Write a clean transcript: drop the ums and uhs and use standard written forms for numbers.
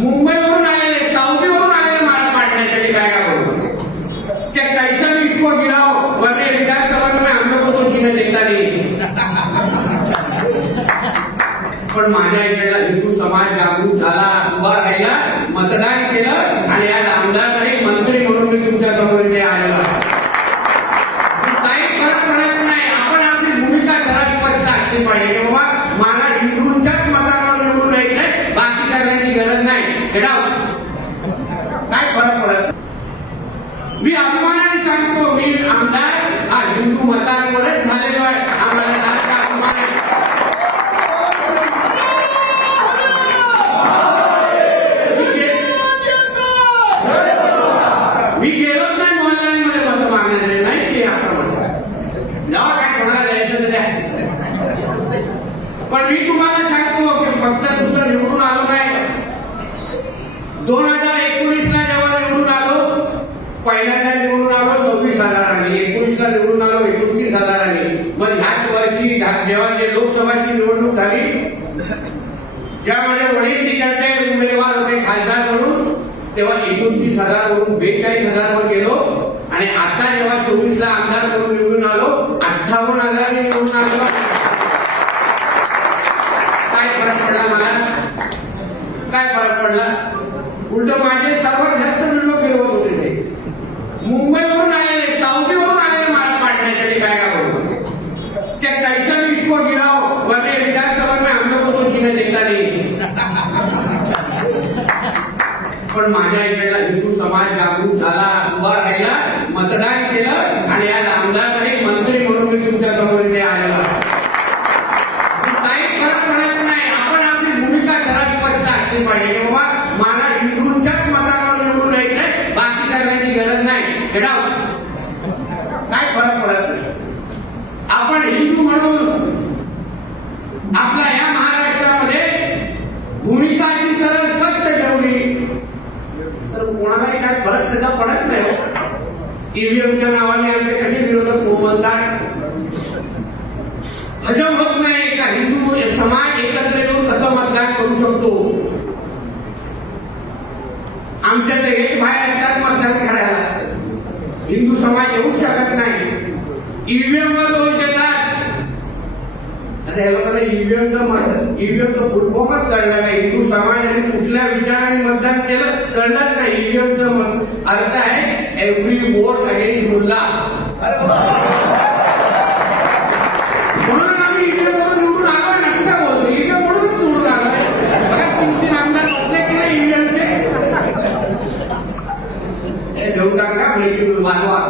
मुंबईवरून आलेले, सौदीवरून आलेले माल पाडण्यासाठी बॅगा करून क्या कैसा भी इसको गिराओ वरना विधानसभा में हम लोग को तो जीने देता नहीं। पण माझ्या इकडला हिंदू समाज जागृत झाला, उभा राहिला, मतदान केलं आणि आज आमदार आणि मंत्री म्हणून मी तुमच्या समोर इथे आलेलो काही फरक पडत नाही। आपण आपली भूमिका ठराविक असली पाहिजे की बाबा मला हिंदूंच्याच मतांवर निवडून यायचंय, बाकी करण्याची गरज नाही। काय फरक पडत, मी अभिमानाने सांगतो मी आमदार हा हिंदू मतांवरच झालेलो आहे, आम्हाला जास्त अभिमान आहे। मी गेलोच नाही मोहल्ल्यांमध्ये मतं मागण्यासाठी, नाही की आता जेव्हा काय कोणाला द्यायचं तर द्या। पण मी तुम्हाला सांगतो की फक्त दुसरं निवडून आलो नाही। 2019ला जेव्हा निवडून आलो, पहिल्यांदा निवडून आलो 26,000, 19ला निवडून आलो 29,000, मग ह्याच वर्षी जेव्हा लोकसभाची निवडणूक झाली, ज्यामध्ये वडील तिकडचे उमेदवार होते खासदार म्हणून, तेव्हा 29,000 वरून 42,000 वर गेलो आणि आता जेव्हा 24ला आमदार म्हणून निवडून आलो 58,000 निवडून आलो। काय फरक पडला मला, काय फरक पडला? उलट माझे सर्वात जास्त व्हिडिओ फिरवत होते ते मुंबईवरून आलेले, सौदीवरून आलेले माल पाडण्यासाठी बॅगा करून क्या कैसा भी इसको गिराओ वरना विधानसभा में हम लोग को तो जीने देता नहीं। पण माझ्या इकडला हिंदू समाज जागृत झाला, उभा राहिला, मतदान केलं आणि आज आमदार आणि मंत्री म्हणून मी तुमच्या समोर इथे आलेलो काही फरक पडत नाही। आपण आपली भूमिका ठराविक असली पाहिजे की बाबा मला हिंदूंच्याच मतांवर निवडून यायचंय, बाकी करण्याची गरज नाही। काय फरक पडत नाही। आपण हिंदू म्हणून आपल्या या महाराष्ट्रामध्ये भूमिकाची सरळ स्पष्ट ठेवली तर कोणालाही काय फरक त्याचा पडत नाही। ईव्हीएमच्या नावाने आमचे कसे विरोधक बोलतात, हजम होत नाही का हिंदू समाज एकत्र येऊन कसं मतदान करू शकतो। आमच्यात एक बाहेर येतात मतदान करायला, हिंदू समाज येऊ शकत नाही। ईव्हीएमवर दोष देतात, आता हे लोकांना ईव्हीएमचं फुटफॉर्मच कळलं नाही। हिंदू समाज आणि कुठल्या विचाराने मतदान केलं कळलंच नाही। ईव्हीएमचं अर्थ आहे एव्हरी वोट अगेन्स्ट मुल्ला, म्हणून आम्ही ईव्हीएमवरून निवडून आलो नाही का बोलतो, ईव्हीएम म्हणूनच निवडून आलोय। बघा 3-3 आमदार बसले की नाही ईव्हीएमचे, हे देऊ टाका ब्रेकिंग वाजवा।